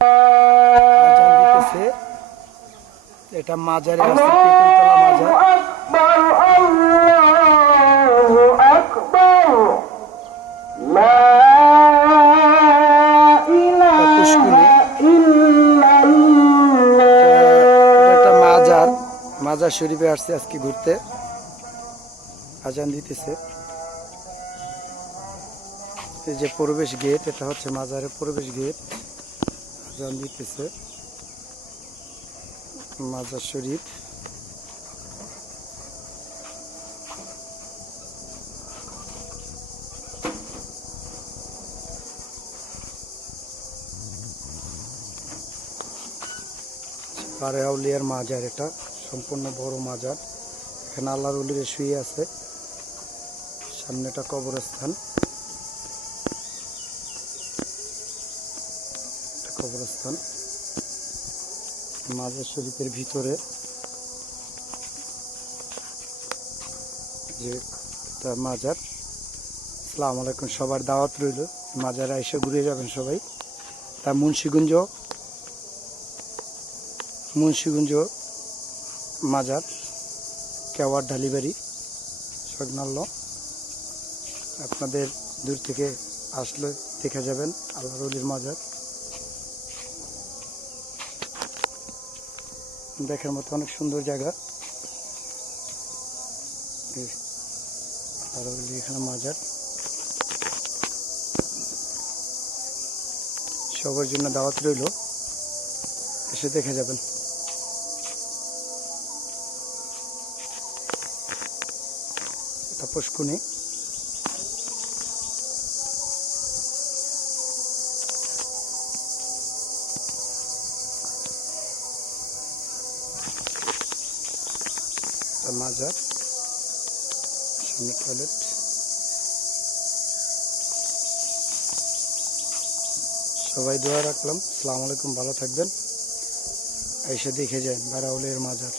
আজান দিতেছে। এটা মাজারে আছে, তেঁতুলতলা মাজার। পুষ্কুনি, একটা মাজার। মাজার শরীফে আসছে আজকে ঘুরতে। আজান দিতেছে। এই যে প্রবেশ গেট, এটা হচ্ছে মাজারের প্রবেশ গেট। আজান দিতেছে মাজার শরীফ। বারে আউলিয়ার মাজার, এটা সম্পূর্ণ বড় মাজার। এখানে আল্লাহর ওলিরা শুয়ে আছে। সামনে একটা কবরস্থান, কবরস্থান মাজার শরীফের ভিতরে। যে এটা মাজার। আসসালামু আলাইকুম, সবার দাওয়াত রইল। মাজারে এসে ঘুরে যাবেন সবাই। তা মুন্সিগঞ্জ মাজার, কেওয়ার ঢালিবাড়ি, সগনাল্য। আপনাদের দূর থেকে আসলে দেখে যাবেন আল্লাহর ওলির মাজার। দেখার মতো অনেক সুন্দর জায়গা। আল্লাহর ওলি এখানে মাজার। সবার জন্য দাওয়াত রইল, এসে দেখে যাবেন। এটা পুষ্কুনি। মাজার, সামনে টয়লেট। সবাই দোয়া রাখলাম। আসসালামু আলাইকুম, ভালো থাকবেন। এসে দেখে যান বারে আউলিয়ার মাজার।